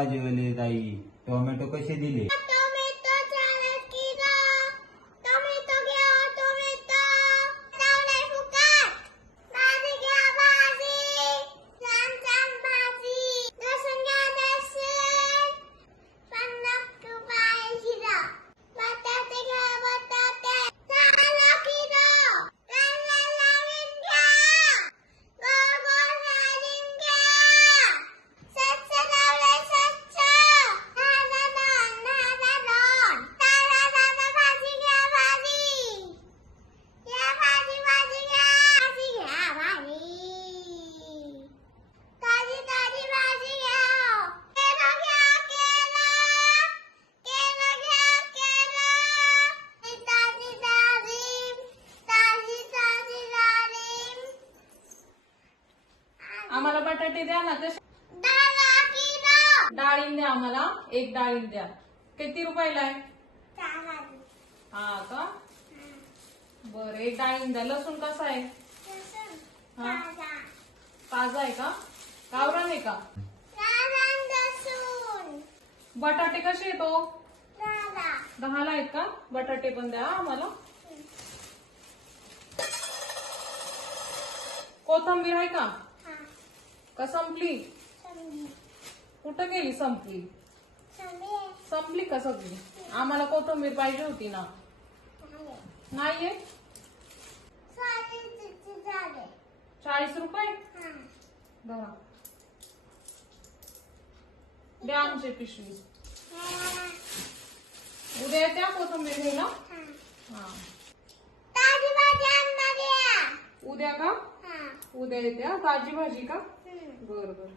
भाजीवाले ताई, टोमॅटो कसे दिले? Tomato 4 kilo. टोमॅटो घ्या, टोमॅटो. लावलंय फुकट. भाजी घ्या, भाजी. छान छान भाजी. लसूण घ्या, लसूण. 50 रुपये किलो. बटाटे घ्या, बटाटे. 4 किलो. कांदा लावून घ्या. गोल गोल भाजून घ्या. स्वच्छ लावलंय, स्वच्छ. भाजी घ्या, भाजी. घ्या भाजी, भाजी घ्या. भाजी घ्या, भाजी. ताजी ताजी भाजी घ्या. केळं घ्या, केळं. केळं घ्या, केळं. ताजी डाळिंब. ताजी ताजी डाळिंब. आम्हाला बटाटे द्या ना. कसे 10 किलो. डाळिंब द्या आम्हाला. एक डाळिंब द्या. किती रुपयाला आहे? 4 हा का? बरं, एक डाळिंब द्या. लसूण कसा आहे? लसूण. हा. ताजा. ताजा आहे का? गावरान आहे का? गावरान लसूण. बटाटे कसे येतो? ताजा. 10ला आहेत का? बटाटे पण द्या आम्हाला. कोथिंबीर आहे का? हा. का संपली? संधी. कुठं गेली संपली? संधी. संपली का सगळी? आम्हाला कोथिंबीर पाहिजे होती ना. नाहीये? साडेतीनशे झाले. 40 रुपये? हा. बघा, द्या आमची पिशवी. उद्या येत्या कोथिंबीर घ्यायला? हा. हा. ताजी भाजी आणणार आहे. उद्या का? हा. उद्या येत्या ताजी भाजी का? हम्म. बरं बरं.